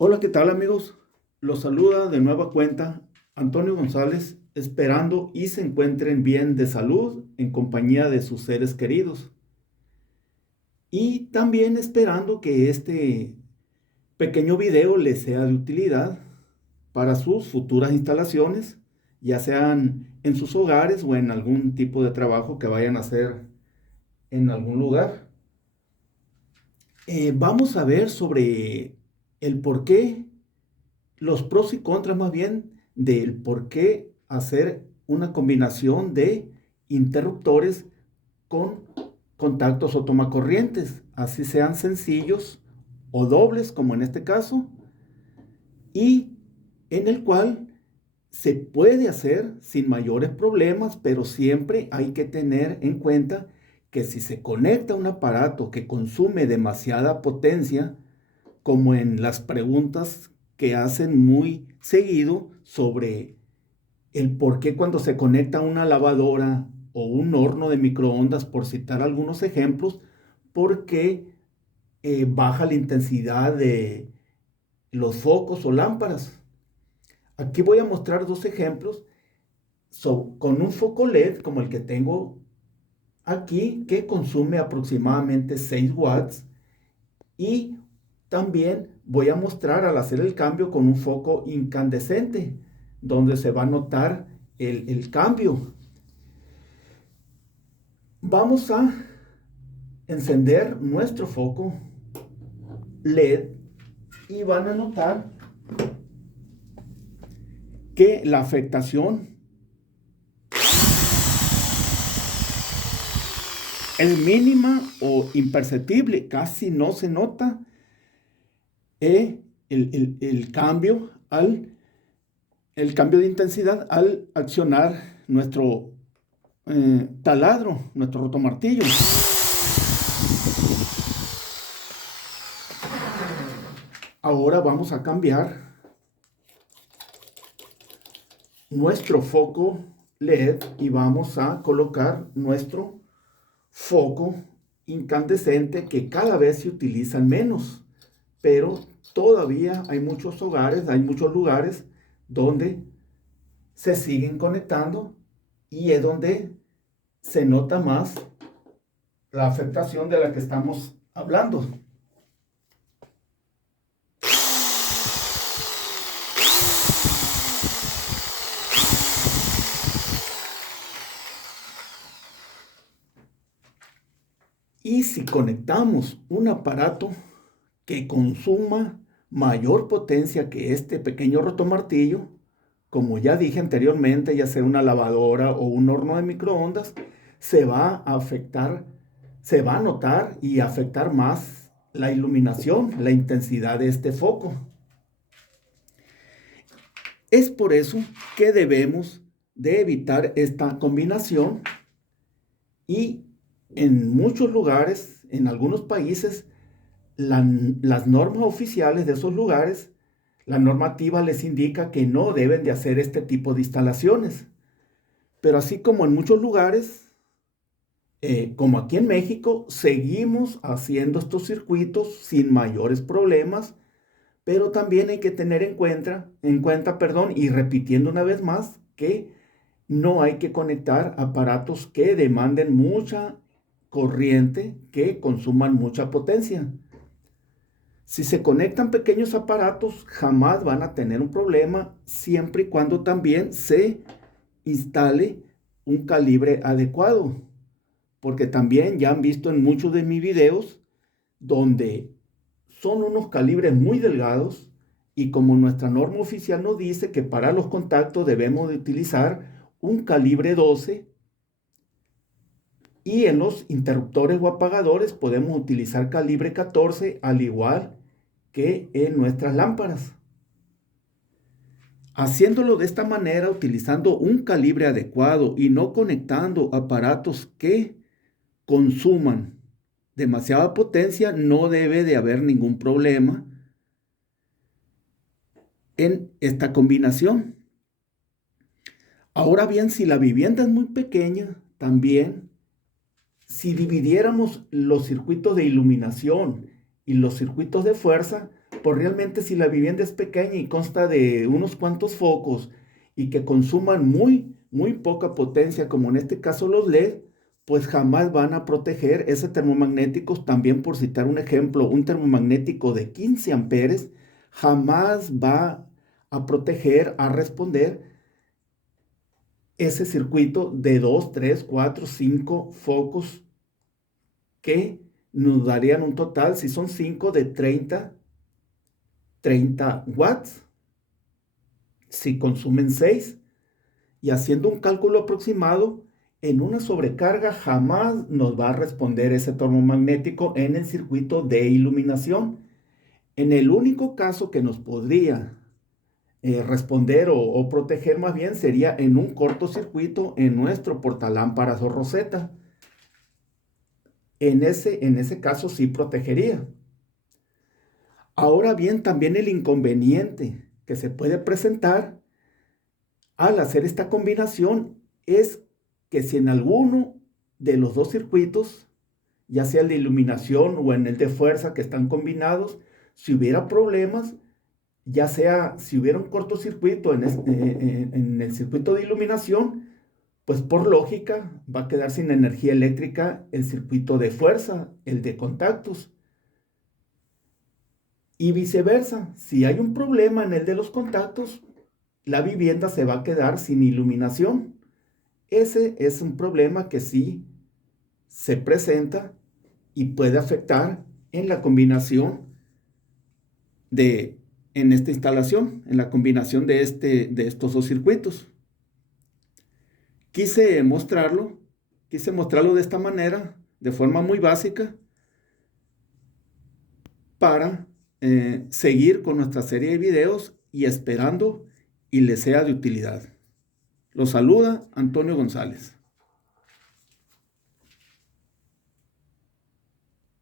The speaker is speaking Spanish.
Hola, ¿qué tal amigos? Los saluda de nueva cuenta Antonio González, esperando y se encuentren bien de salud en compañía de sus seres queridos. Y también esperando que este pequeño video les sea de utilidad para sus futuras instalaciones, ya sean en sus hogares o en algún tipo de trabajo que vayan a hacer en algún lugar. Vamos a ver sobre el por qué, los pros y contras más bien del por qué hacer una combinación de interruptores con contactos o tomacorrientes, así sean sencillos o dobles como en este caso, y en el cual se puede hacer sin mayores problemas, pero siempre hay que tener en cuenta que si se conecta un aparato que consume demasiada potencia, como en las preguntas que hacen muy seguido sobre el por qué cuando se conecta una lavadora o un horno de microondas, por citar algunos ejemplos, por qué baja la intensidad de los focos o lámparas. Aquí voy a mostrar dos ejemplos con un foco LED como el que tengo aquí, que consume aproximadamente 6 watts. Y también voy a mostrar al hacer el cambio con un foco incandescente, donde se va a notar el cambio. Vamos a encender nuestro foco LED y van a notar que la afectación es mínima o imperceptible, casi no se nota el cambio el cambio de intensidad al accionar nuestro taladro, nuestro rotomartillo. Ahora vamos a cambiar nuestro foco LED y vamos a colocar nuestro foco incandescente, que cada vez se utilizan menos, pero todavía hay muchos hogares, hay muchos lugares donde se siguen conectando y es donde se nota más la afectación de la que estamos hablando. Y si conectamos un aparato que consuma mayor potencia que este pequeño rotomartillo, como ya dije anteriormente, ya sea una lavadora o un horno de microondas, se va a afectar, se va a notar y afectar más la iluminación, la intensidad de este foco. Es por eso que debemos de evitar esta combinación y en muchos lugares, en algunos países, las normas oficiales de esos lugares, la normativa les indica que no deben de hacer este tipo de instalaciones. Pero así como en muchos lugares, como aquí en México, seguimos haciendo estos circuitos sin mayores problemas, pero también hay que tener en cuenta, y repitiendo una vez más, que no hay que conectar aparatos que demanden mucha corriente, que consuman mucha potencia. Si se conectan pequeños aparatos, jamás van a tener un problema, siempre y cuando también se instale un calibre adecuado. Porque también ya han visto en muchos de mis videos donde son unos calibres muy delgados, y como nuestra norma oficial nos dice que para los contactos debemos de utilizar un calibre 12, y en los interruptores o apagadores podemos utilizar calibre 14, al igual que en nuestras lámparas. Haciéndolo de esta manera, utilizando un calibre adecuado y no conectando aparatos que consuman demasiada potencia, no debe de haber ningún problema en esta combinación. Ahora bien, si la vivienda es muy pequeña, también, si dividiéramos los circuitos de iluminación y los circuitos de fuerza, Pues realmente si la vivienda es pequeña y consta de unos cuantos focos y que consuman muy poca potencia, como en este caso los LED, pues jamás van a proteger ese termomagnético. También, por citar un ejemplo, un termomagnético de 15 amperes jamás va a proteger, a responder ese circuito de 2, 3, 4, 5 focos que nos darían un total, si son 5, de 30 watts, si consumen 6. Y haciendo un cálculo aproximado, en una sobrecarga jamás nos va a responder ese termomagnético en el circuito de iluminación. En el único caso que nos podría responder o proteger más bien sería en un cortocircuito en nuestro portalámparas o roseta. En ese caso sí protegería. Ahora bien, también el inconveniente que se puede presentar al hacer esta combinación es que si en alguno de los dos circuitos, ya sea el de iluminación o en el de fuerza que están combinados, si hubiera problemas, ya sea si hubiera un cortocircuito en el circuito de iluminación, pues por lógica va a quedar sin energía eléctrica el circuito de fuerza, el de contactos. Y viceversa, si hay un problema en el de los contactos, la vivienda se va a quedar sin iluminación. Ese es un problema que sí se presenta y puede afectar en la combinación en esta instalación, en la combinación de estos dos circuitos. Quise mostrarlo de esta manera, de forma muy básica, para seguir con nuestra serie de videos y esperando y les sea de utilidad. Los saluda Antonio González.